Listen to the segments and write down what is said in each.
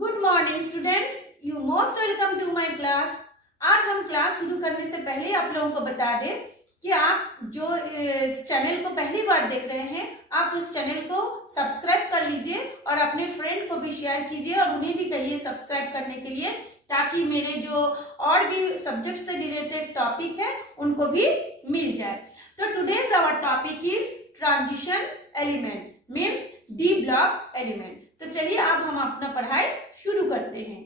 Good morning students, you most welcome to my class. आज हम class शुरू करने से पहले आप लोगों को बता दें कि आप जो इस चैनल को पहली बार देख रहे हैं, आप उस चैनल को सब्सक्राइब कर लीजिए और अपने फ्रेंड को भी शेयर कीजिए और उन्हें भी कहिए सब्सक्राइब करने के लिए, ताकि मेरे जो और भी सब्जेक्ट से रिलेटेड टॉपिक है उनको भी मिल जाए। तो today's our topic is transition element means D block element. तो चलिए अब हम अपना पढ़ाई शुरू करते हैं।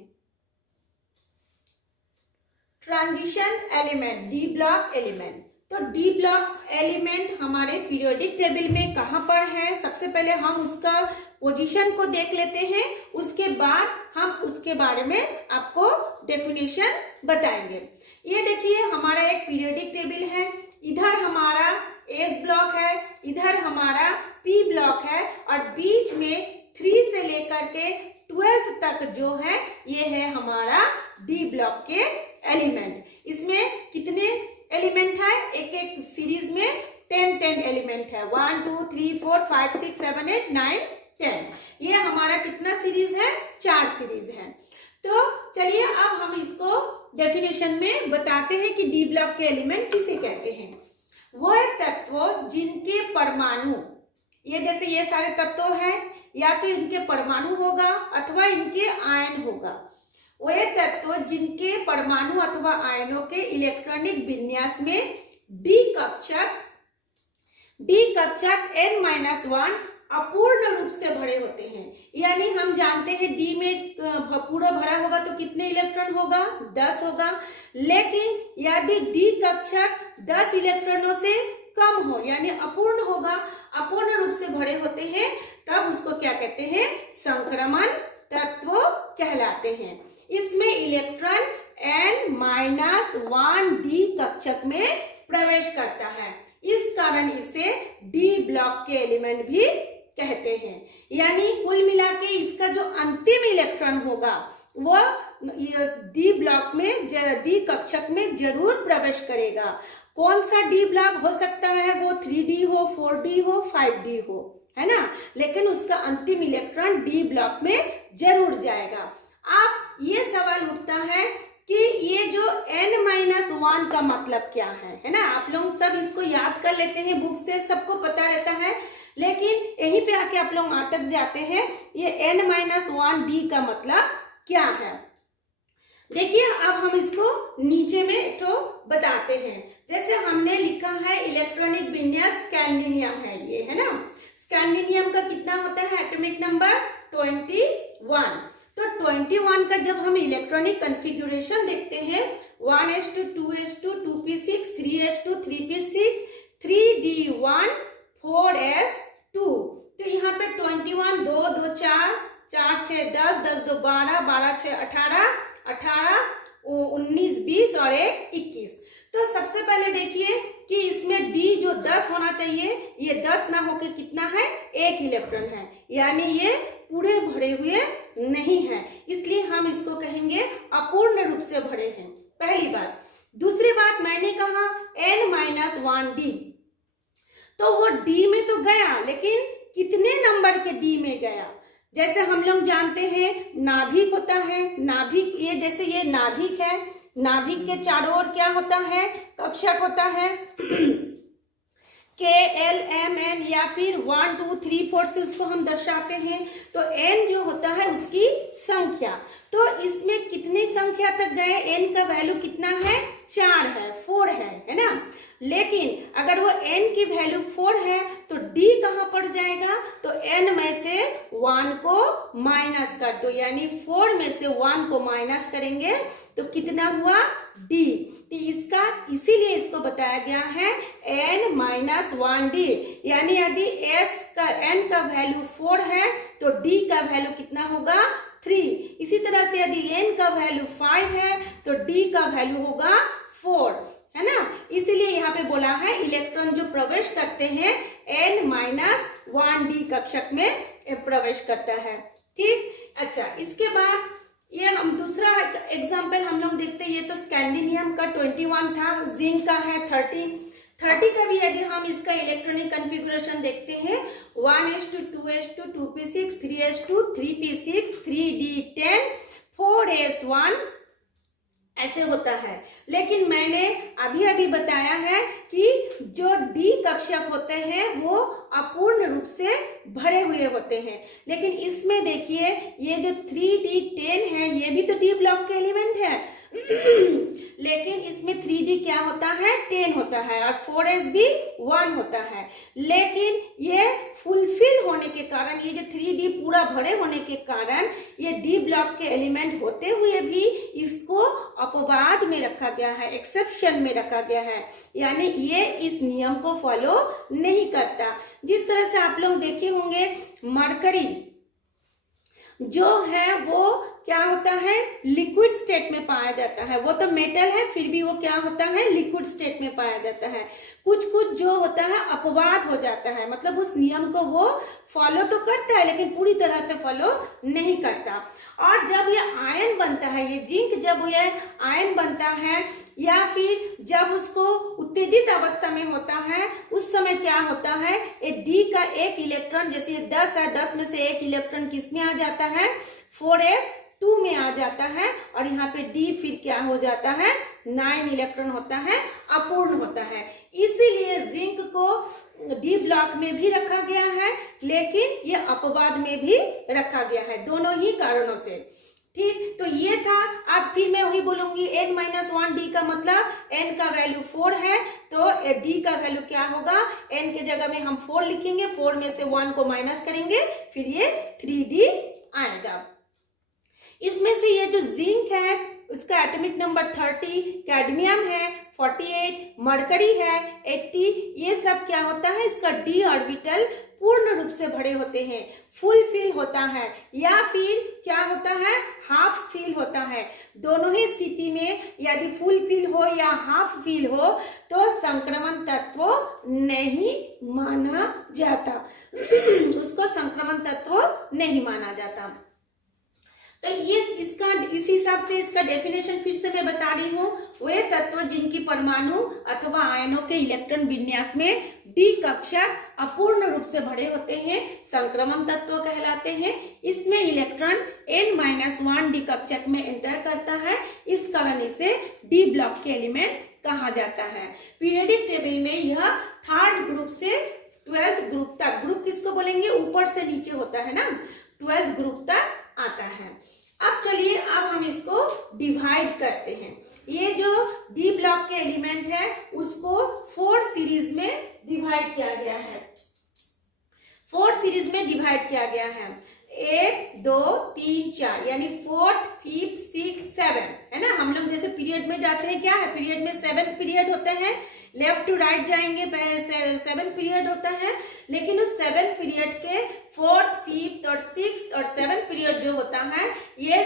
Transition element, D block element. तो डी ब्लॉक एलिमेंट हमारे पीरियोडिक टेबल में कहाँ पर है, सबसे पहले हम उसका पोजीशन को देख लेते हैं, उसके बाद हम उसके बारे में आपको डेफिनेशन बताएंगे। ये देखिए हमारा एक पीरियोडिक टेबल है, इधर हमारा एस ब्लॉक है, इधर हमारा पी ब्लॉक है और बीच में 3 से लेकर के 12 तक जो है ये है हमारा डी ब्लॉक के एलिमेंट। इसमें कितने एलिमेंट है, एक एक सीरीज में 10 एलिमेंट है, 1 2 3 4 5 6 7 8 9 10। ये हमारा कितना सीरीज है, 4 सीरीज है। तो चलिए अब हम इसको डेफिनेशन में बताते हैं कि डी ब्लॉक के एलिमेंट किसे कहते हैं। वो तत्व जिनके परमाणु, ये जैसे ये सारे तत्व हैं, या तो इनके परमाणु होगा अथवा इनके आयन होगा। वह तत्व जिनके परमाणु अथवा आयनों के इलेक्ट्रॉनिक विन्यास में डी कक्षक n-1 अपूर्ण रूप से भरे होते हैं। यानी हम जानते हैं डी में पूरा भरा होगा तो कितने इलेक्ट्रॉन होगा, 10 होगा। लेकिन यदि डी कक्षक 10 इलेक्ट्रॉनों से कम हो यानी अपूर्ण होगा, अपूर्ण रूप से भरे होते हैं, तब उसको क्या कहते हैं, संक्रमण तत्व कहलाते हैं। इसमें इलेक्ट्रॉन n-1 डी कक्षक में प्रवेश करता है, इस कारण इसे डी ब्लॉक के एलिमेंट भी कहते हैं। यानी कुल मिला के इसका जो अंतिम इलेक्ट्रॉन होगा वह डी ब्लॉक में, डी कक्षक में जरूर प्रवेश करेगा। कौन सा डी ब्लॉक हो सकता है, वो 3D हो, 4D हो, 5D हो, है ना, लेकिन उसका अंतिम इलेक्ट्रॉन डी ब्लॉक में जरूर जाएगा। अब ये सवाल उठता है कि ये जो n-1 का मतलब क्या है ना। आप लोग सब इसको याद कर लेते हैं, बुक से सबको पता रहता है, लेकिन यहीं पे आके आप लोग अटक जाते हैं, ये n-1 डी का मतलब क्या है। देखिए अब हम इसको नीचे में तो बताते हैं। जैसे हमने लिखा है इलेक्ट्रॉनिक विन्यास स्कैंडिनियम है, ये है ना, स्कैंडिनियम का कितना होता है एटॉमिक नंबर 21। तो 21 का जब हम इलेक्ट्रॉनिक कॉन्फ़िगरेशन देखते हैं 1s2 2s2 2p6 3s2 3p6 3d1 4s2, तो यहाँ पे 21 2 2 4 4 6 10 10 2 12 12 6 18 18 19 20 और 1 21। तो सबसे पहले देखिए कि इसमें डी जो 10 होना चाहिए, ये 10 ना होकर कितना है, 1 इलेक्ट्रॉन है, यानी ये पूरे भरे हुए नहीं है, इसलिए हम इसको कहेंगे अपूर्ण रूप से भरे हैं, पहली बात। दूसरी बात, मैंने कहा n-1 डी, तो वो डी में तो गया, लेकिन कितने नंबर के डी में गया। जैसे हम लोग जानते हैं नाभिक होता है, नाभिक, ये जैसे ये नाभिक है, नाभिक के चारों ओर क्या होता है, कक्षक होता है K-L-M-N, या फिर 1 2 3 4 से उसको हम दर्शाते हैं। तो n जो होता है उसकी संख्या, तो इसमें कितनी संख्या तक गए, n का वैल्यू कितना है, 4 है, 4 है ना। लेकिन अगर वो n की वैल्यू 4 है तो d कहाँ पड़ जाएगा, तो n में से 1 को माइनस कर दो, यानी 4 में से 1 को माइनस करेंगे तो कितना हुआ, d। तो इसका इसीलिए इसको बताया गया है n-1 d, यानी यदि n का वैल्यू 4 है तो d का वैल्यू कितना होगा, 3। इसी तरह से यदि n का वैल्यू 5 है तो d का वैल्यू होगा 4, है ना। इसीलिए यहाँ पे बोला है इलेक्ट्रॉन जो प्रवेश करते हैं n-1 डी कक्षक में प्रवेश करता है, ठीक। अच्छा, इसके बाद ये हम दूसरा एग्जाम्पल हम लोग देखते हैं। ये तो स्कैंडिनियम का 21 था, जिंक का है 30 का भी यदि हम इसका इलेक्ट्रॉनिक कॉन्फ़िगरेशन देखते हैं 1s2 2s2 2p6 3s2 3p6 3d10 4s1 ऐसे होता है। लेकिन मैंने अभी अभी बताया है कि जो डी कक्षक होते हैं वो अपूर्ण रूप से भरे हुए होते हैं। लेकिन इसमें देखिए ये जो 3D10 है ये भी तो डी ब्लॉक के एलिमेंट है लेकिन इसमें 3D क्या होता है, 10 होता है, और 4s भी 1 होता है। लेकिन ये फुलफिल होने के कारण, ये जो 3D पूरा भरे होने के कारण ये डी ब्लॉक के एलिमेंट होते हुए भी इसको अपवाद में रखा गया है, एक्सेप्शन में रखा गया है, यानी ये इस नियम को फॉलो नहीं करता। जिस तरह से आप लोग देखे होंगे मरकरी जो है वो क्या होता है, लिक्विड स्टेट में पाया जाता है। वो तो मेटल है फिर भी वो क्या होता है, लिक्विड स्टेट में पाया जाता है। कुछ कुछ जो होता है अपवाद हो जाता है, मतलब उस नियम को वो फॉलो तो करता है लेकिन पूरी तरह से फॉलो नहीं करता। और जब ये आयन बनता है, ये जिंक जब ये आयन बनता है या फिर जब उसको उत्तेजित अवस्था में होता है उस समय क्या होता है, ये डी का एक इलेक्ट्रॉन, जैसे ये 10 है, 10 में से एक इलेक्ट्रॉन किसमें आ जाता है, 4s2 में आ जाता है, और यहाँ पे डी फिर क्या हो जाता है, 9 इलेक्ट्रॉन होता है, अपूर्ण होता है। इसीलिए जिंक को डी ब्लॉक में भी रखा गया है लेकिन ये अपवाद में भी रखा गया है, दोनों ही कारणों से। ठीक, तो ये था। अब फिर मैं वही बोलूंगी n-1 डी का मतलब n का वैल्यू 4 है तो डी का वैल्यू क्या होगा, n के जगह में हम 4 लिखेंगे, 4 में से 1 को माइनस करेंगे फिर ये 3D आएगा। इसमें से ये जो जिंक है उसका एटॉमिक नंबर 30, कैडमियम है 48, मरकरी है 80, ये सब क्या होता है, इसका डी ऑर्बिटल पूर्ण रूप से भरे होते हैं, फुल फिल होता है या फिर क्या होता है, हाफ फिल होता है। दोनों ही स्थिति में यदि फुल फिल हो या हाफ फिल हो तो संक्रमण तत्व नहीं माना जाता उसको संक्रमण तत्व नहीं माना जाता। तो ये इसका इस हिसाब से इसका डेफिनेशन फिर से मैं बता रही हूँ, वे तत्व जिनकी परमाणु अथवा आयनों के इलेक्ट्रॉन विन्यास में डी कक्षक अपूर्ण रूप से भरे होते हैं संक्रमण तत्व कहलाते हैं। इसमें इलेक्ट्रॉन n-1 डी कक्षक में एंटर करता है, इस कारण इसे डी ब्लॉक के एलिमेंट कहा जाता है। पीरियोडिक टेबल में यह 3rd ग्रुप से 12th ग्रुप तक, ग्रुप किसको बोलेंगे, ऊपर से नीचे होता है ना, 12th ग्रुप तक आता है। अब चलिए अब हम इसको डिवाइड करते हैं। ये जो डी ब्लॉक के एलिमेंट है उसको 4 सीरीज में डिवाइड किया गया है, 4 सीरीज में डिवाइड किया गया है, 1 2 3 4, यानी 4th 5th 6th 7th है ना। हम लोग जैसे पीरियड में जाते हैं, क्या है पीरियड में 7th पीरियड होते हैं, लेफ्ट टू राइट जाएंगे 7th पीरियड होता है, लेकिन उस 7th पीरियड के 4th 5th और 6th और 7th पीरियड जो होता है ये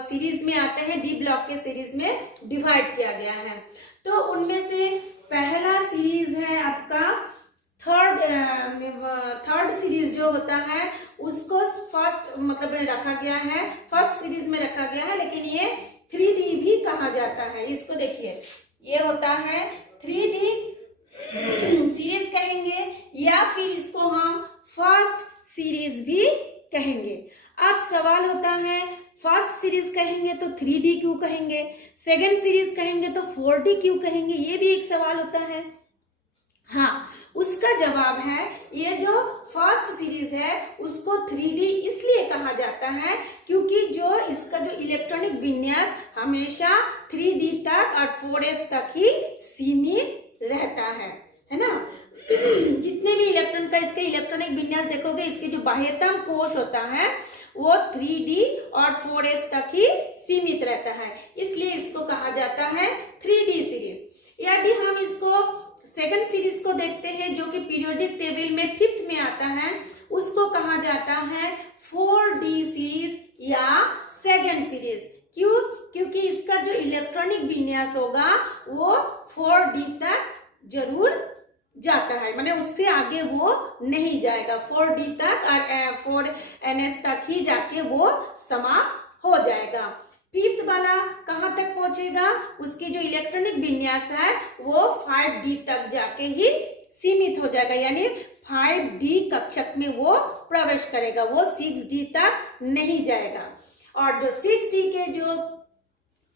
सीरीज में आते हैं, डी ब्लॉक के सीरीज में डिवाइड किया गया है। तो उनमें से पहला सीरीज है आपका थर्ड सीरीज जो होता है उसको फर्स्ट मतलब में रखा गया है, फर्स्ट सीरीज में रखा गया है, लेकिन ये 3D भी कहा जाता है। इसको देखिए ये होता है 3D सीरीज कहेंगे या फिर इसको हम फर्स्ट सीरीज भी कहेंगे। अब सवाल होता है फर्स्ट सीरीज कहेंगे तो 3D क्यों कहेंगे, सेकेंड सीरीज कहेंगे तो 4D क्यों कहेंगे, ये भी एक सवाल होता है। हाँ, उसका जवाब है ये जो फर्स्ट सीरीज है उसको 3D इसलिए कहा जाता है क्योंकि जो इसका जो इलेक्ट्रॉनिक विन्यास हमेशा 3D तक और 4s तक ही सीमित रहता है ना। जितने भी इलेक्ट्रॉन का इसके इलेक्ट्रॉनिक विन्यास देखोगे, इसके जो बाह्यतम कोश होता है वो 3D और 4s तक ही सीमित रहता है, इसलिए इसको कहा जाता है 3D सीरीज। यदि हम इसको सेकंड सीरीज को देखते हैं जो कि पीरियोडिक टेबल में 5th में आता है, उसको कहा जाता है 4D सीरीज या सेकंड सीरीज। क्यों? क्योंकि इसका जो इलेक्ट्रॉनिक विन्यास होगा वो 4D तक जरूर जाता है, माने उससे आगे वो नहीं जाएगा, 4D तक और 4ns तक ही जाके वो समाप्त हो जाएगा। 5th वाला कहाँ तक पहुंचेगा, उसकी जो इलेक्ट्रॉनिक विन्यास है वो 5D तक जाके ही सीमित हो जाएगा, यानी 5D कक्षक में वो प्रवेश करेगा, वो 6D तक नहीं जाएगा। और जो 6d के जो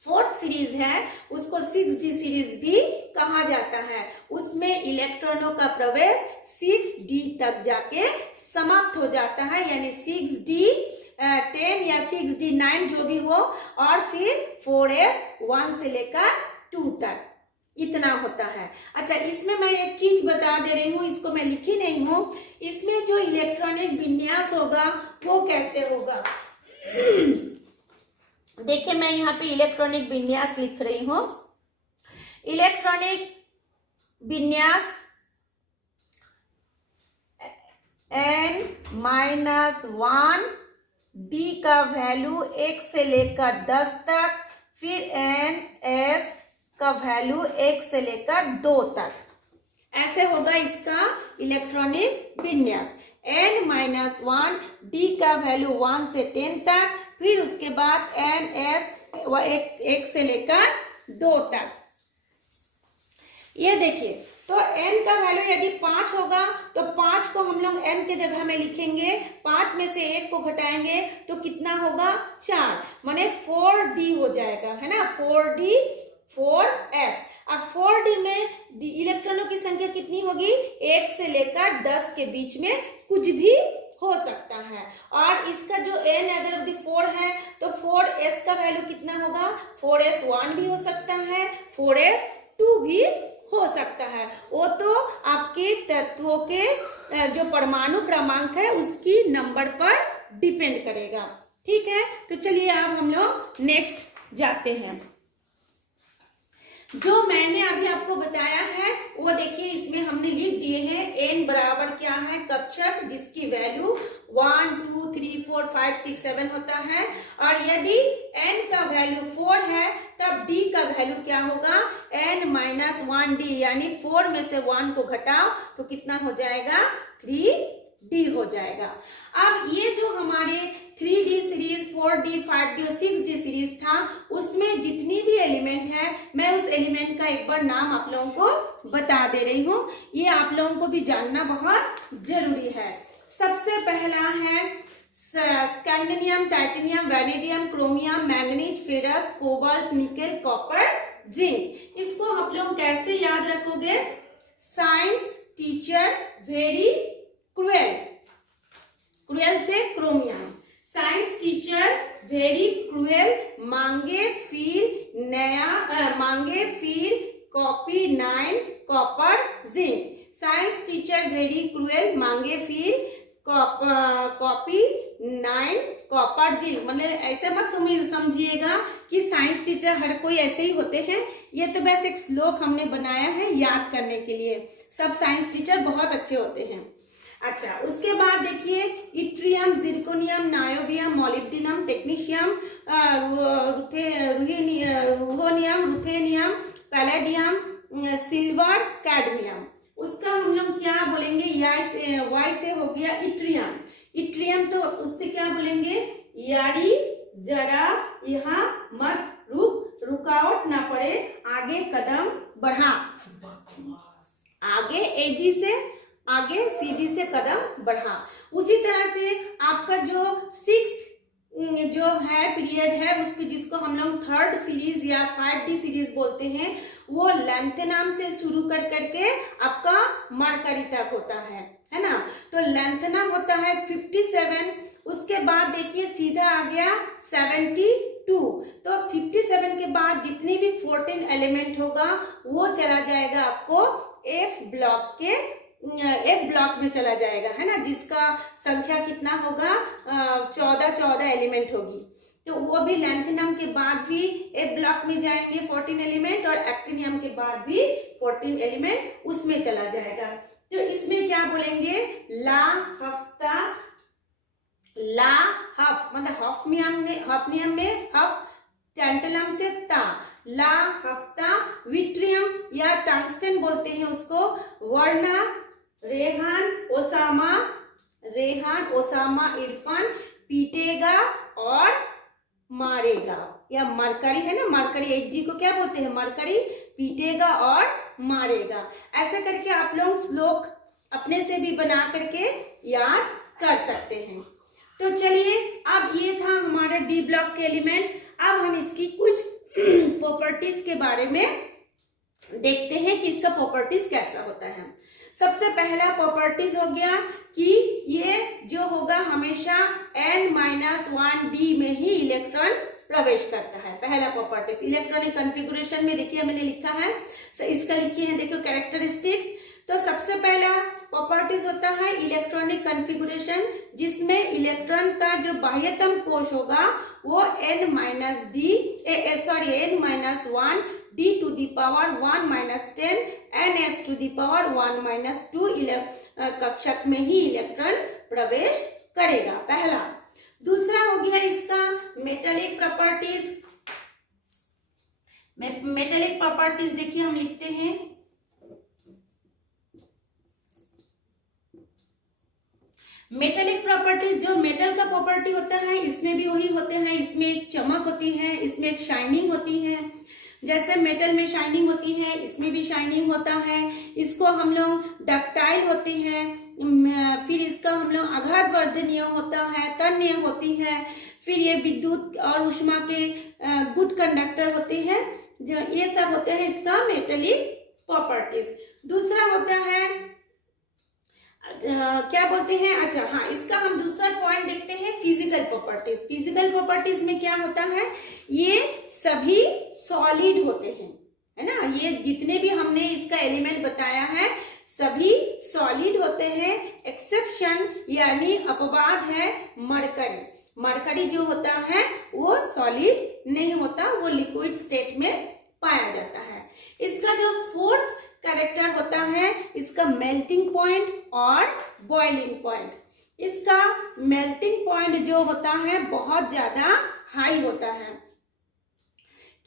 फोर्थ सीरीज है उसको 6d सीरीज भी कहा जाता है। उसमें इलेक्ट्रॉनों का प्रवेश 6d तक जाके समाप्त हो जाता है, यानी 6d 10 या 6d 9 जो भी हो, और फिर 4s 1 से लेकर 2 तक इतना होता है। अच्छा, इसमें मैं एक चीज बता दे रही हूँ, इसको मैं लिखी नहीं हूँ। इसमें जो इलेक्ट्रॉनिक विन्यास होगा वो कैसे होगा, देखिए मैं यहाँ पे इलेक्ट्रॉनिक विन्यास लिख रही हूँ। इलेक्ट्रॉनिक विन्यास n-1 d का वैल्यू 1 से लेकर 10 तक, फिर ns का वैल्यू 1 से लेकर 2 तक, ऐसे होगा इसका इलेक्ट्रॉनिक विन्यास। n-1 d का वैल्यू 1 से 10 तक, फिर उसके बाद ns 1 से लेकर 2 तक। ये देखिए, तो n का वैल्यू यदि 5 होगा तो 5 को हम लोग n के जगह में लिखेंगे, 5 में से 1 को घटाएंगे तो कितना होगा 4, माने 4d हो जाएगा, है ना, 4d 4s। अब 4d में इलेक्ट्रॉनों की संख्या कितनी होगी, 1 से लेकर 10 के बीच में कुछ भी हो सकता है। और इसका जो n अगर 4 है तो 4s का वैल्यू कितना होगा, 4s1 भी हो सकता है, 4s2 भी हो सकता है। वो तो आपके तत्वों के जो परमाणु क्रमांक है उसकी नंबर पर डिपेंड करेगा। ठीक है, तो चलिए अब हम लोग नेक्स्ट जाते हैं। जो मैंने अभी आपको बताया है वो देखिए, इसमें हमने लिख दिए हैं। n बराबर क्या है, कक्षक जिसकी वैल्यू 1 2 3 4 5 6 7 होता है, और यदि n का वैल्यू 4 है तब d का वैल्यू क्या होगा, n-1d, यानी 4 में से 1 को घटाओ तो कितना हो जाएगा, 3d हो जाएगा। अब ये जो हमारे 3d सीरीज, 4d, 5d और 6d सीरीज था, उसमें जितनी भी एलिमेंट है मैं उस एलिमेंट का एक बार नाम आप लोगों को बता दे रही हूँ। ये आप लोगों को भी जानना बहुत जरूरी है। सबसे पहला है scandium, titanium, vanadium, chromium, manganese, ferrous, cobalt, nickel, copper, zinc. इसको आप लोग कैसे याद रखोगे, science teacher very cruel, cruel से chromium, science teacher very cruel, मांगे फिर नया, मांगे फिर copy 9, copper, zinc. Science teacher very cruel, मांगे फिर कॉपी 9, कॉपर, जिंक। मतलब ऐसे मत समझिएगा कि साइंस टीचर हर कोई ऐसे ही होते हैं, ये तो बस एक श्लोक हमने बनाया है याद करने के लिए। सब साइंस टीचर बहुत अच्छे होते हैं। अच्छा, उसके बाद देखिए yttrium, zirconium, niobium, molybdenum, technetium, ruthenium, palladium, silver, cadmium. उसका हम लोग क्या बोलेंगे, वाई से हो गया इट्रियम। इट्रियम तो उससे क्या बोलेंगे, यारी जरा यहाँ मत रुक, रुकावट ना पड़े, आगे कदम बढ़ा, आगे एजी से, आगे सीडी से कदम बढ़ा। उसी तरह से आपका जो 6th जो है पीरियड है उसके, जिसको हम लोग 3rd सीरीज या 5d सीरीज बोलते हैं, वो लैंथेनम से शुरू कर करके आपका मरकरी तक होता है ना। तो लैंथेनम होता है 57, उसके बाद देखिए सीधा आ गया 72। तो 57 के बाद जितनी भी 14 एलिमेंट होगा वो चला जाएगा आपको एफ ब्लॉक में चला जाएगा, है ना, जिसका संख्या कितना होगा, 14 एलिमेंट होगी। तो वो भी लैंथेनम के बाद भी एफ ब्लॉक में जाएंगे 14 एलिमेंट, और एक्टिनियम के बाद भी 14 एलिमेंट उसमें चला जाएगा। तो इसमें क्या बोलेंगे, ला हफ, मतलब हफनियम में हफ, टैंटलम से ता, ला हफ्ता, विट्रियम या टंगस्टन बोलते हैं उसको, वर्ना, रेहान ओसामा इरफान, पीटेगा और मारेगा, या मरकरी है ना, मरकरी एजी को क्या बोलते हैं, मरकरी, पीटेगा और मारेगा। ऐसे करके आप लोग श्लोक अपने से भी बना करके याद कर सकते हैं। तो चलिए, अब ये था हमारा डी ब्लॉक के एलिमेंट। अब हम इसकी कुछ प्रॉपर्टीज के बारे में देखते हैं कि इसका प्रॉपर्टीज कैसा होता है। सबसे पहला प्रॉपर्टीज हो गया कि ये जो होगा हमेशा n-1d में ही इलेक्ट्रॉन प्रवेश करता है। पहला प्रॉपर्टीज इलेक्ट्रॉनिक कॉन्फ़िगरेशन में देखिए मैंने लिखा है, इसका लिखिए है, देखो कैरेक्टरिस्टिक्स। तो सबसे पहला प्रॉपर्टीज होता है इलेक्ट्रॉनिक कॉन्फ़िगरेशन, जिसमें इलेक्ट्रॉन का जो बाह्यतम कोश होगा वो n-1 d to the power 1-10 ns to the power 1-2 कक्षक में ही इलेक्ट्रॉन प्रवेश करेगा, पहला। दूसरा हो गया इसका मेटेलिक प्रॉपर्टीज। मेटेलिक प्रॉपर्टीज देखिए हम लिखते हैं, मेटेलिक प्रॉपर्टीज जो मेटल का प्रॉपर्टी होता है इसमें भी वही होते हैं। इसमें एक चमक होती है, इसमें एक शाइनिंग होती है। जैसे मेटल में शाइनिंग होती है, इसमें भी शाइनिंग होता है। इसको हम लोग डक्टाइल होती है, फिर इसका हम लोग आघातवर्धनीय होता है, तन्य होती है। फिर ये विद्युत और ऊष्मा के गुड कंडक्टर होते हैं, जो ये सब होते हैं इसका मेटेलिक प्रॉपर्टीज। दूसरा होता है क्या बोलते हैं, अच्छा हाँ, इसका हम दूसरा पॉइंट देखते हैं फिजिकल प्रॉपर्टीज। फिजिकल प्रॉपर्टीज में क्या होता है, ये सभी सॉलिड होते हैं, है ना। ये जितने भी हमने इसका एलिमेंट बताया है सभी सॉलिड होते हैं। एक्सेप्शन यानी अपवाद है मरकरी। मरकरी जो होता है वो सॉलिड नहीं होता, वो लिक्विड स्टेट में पाया जाता है। इसका जो फोर्थ कैरेक्टर होता है इसका मेल्टिंग पॉइंट और बॉइलिंग पॉइंट। इसका मेल्टिंग पॉइंट जो होता है बहुत ज्यादा हाई होता है।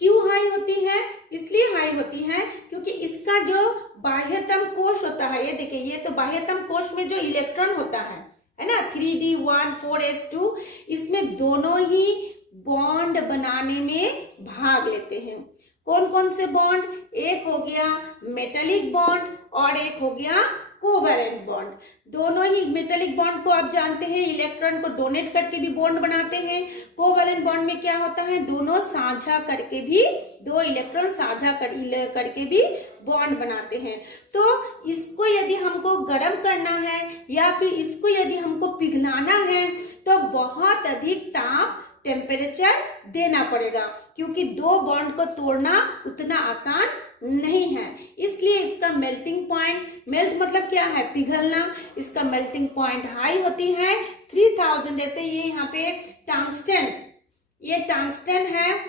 क्यों हाई होती है, इसलिए हाई होती है क्योंकि इसका जो बाह्यतम कोश होता है, ये देखिए, ये तो बाह्यतम कोश में जो इलेक्ट्रॉन होता है ना, 3d14s2, इसमें दोनों ही बॉन्ड बनाने में भाग लेते हैं। कौन कौन से बॉन्ड, एक हो गया मेटेलिक बॉन्ड और एक हो गया कोवेलेंट बॉन्ड। दोनों ही मेटेलिक बॉन्ड को आप जानते हैं इलेक्ट्रॉन को डोनेट करके भी बॉन्ड बनाते हैं। कोवेलेंट बॉन्ड में क्या होता है, दोनों साझा करके भी, दो इलेक्ट्रॉन साझा करके भी बॉन्ड बनाते हैं। तो इसको यदि हमको गर्म करना है या फिर इसको यदि हमको पिघलाना है तो बहुत अधिक ताप टेम्परेचर देना पड़ेगा, क्योंकि दो बॉन्ड को तोड़ना उतना आसान नहीं है। इसलिए इसका मेल्टिंग पॉइंट, मेल्ट मतलब क्या है, पिघलना, इसका मेल्टिंग पॉइंट हाई होती है 3000। जैसे ये यहाँ पे टंगस्टन, ये टंगस्टन है,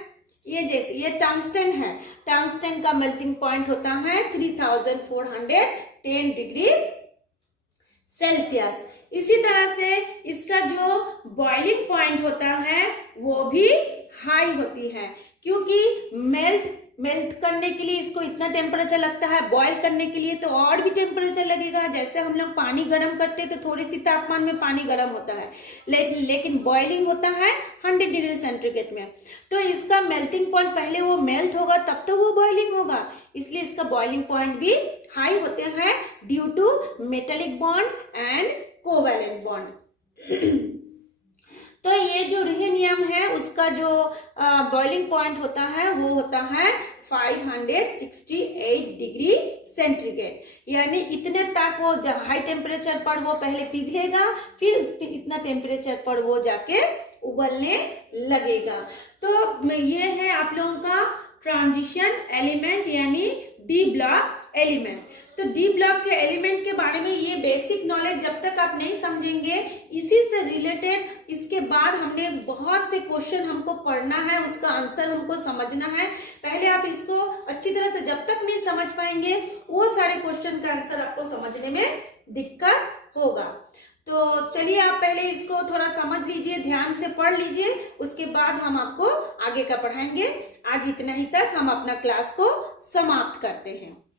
ये जैसे ये टंगस्टन है, टंगस्टन का मेल्टिंग पॉइंट होता है 3410 डिग्री सेल्सियस। इसी तरह से इसका जो बॉइलिंग पॉइंट होता है वो भी हाई होती है, क्योंकि मेल्ट करने के लिए इसको इतना टेम्परेचर लगता है, बॉयल करने के लिए तो और भी टेम्परेचर लगेगा। जैसे हम लोग पानी गर्म करते हैं तो थोड़ी सी तापमान में पानी गर्म होता है, लेकिन बॉइलिंग होता है 100 डिग्री सेंटीग्रेड में। तो इसका मेल्टिंग पॉइंट, पहले वो मेल्ट होगा तब तो वो बॉइलिंग होगा, इसलिए इसका बॉइलिंग पॉइंट भी हाई होते हैं due to metallic bond and covalent bond. तो ये जो रिहेनियम है उसका जो बॉइलिंग पॉइंट होता है वो होता है 568 डिग्री सेंटीग्रेड, यानी इतने तक वो हाई टेम्परेचर पर वो पहले पिघलेगा, फिर इतना टेम्परेचर पर वो जाके उबलने लगेगा। तो ये है आप लोगों का ट्रांजिशन एलिमेंट यानी डी ब्लॉक एलिमेंट। तो डी ब्लॉक के एलिमेंट के बारे में ये बेसिक नॉलेज जब तक आप नहीं समझेंगे, इसी से रिलेटेड इसके बाद हमने बहुत से क्वेश्चन हमको पढ़ना है, उसका आंसर हमको समझना है। पहले आप इसको अच्छी तरह से जब तक नहीं समझ पाएंगे वो सारे क्वेश्चन का आंसर आपको समझने में दिक्कत होगा। तो चलिए आप पहले इसको थोड़ा समझ लीजिए, ध्यान से पढ़ लीजिए, उसके बाद हम आपको आगे का पढ़ाएंगे। आज इतना ही तक हम अपना क्लास को समाप्त करते हैं।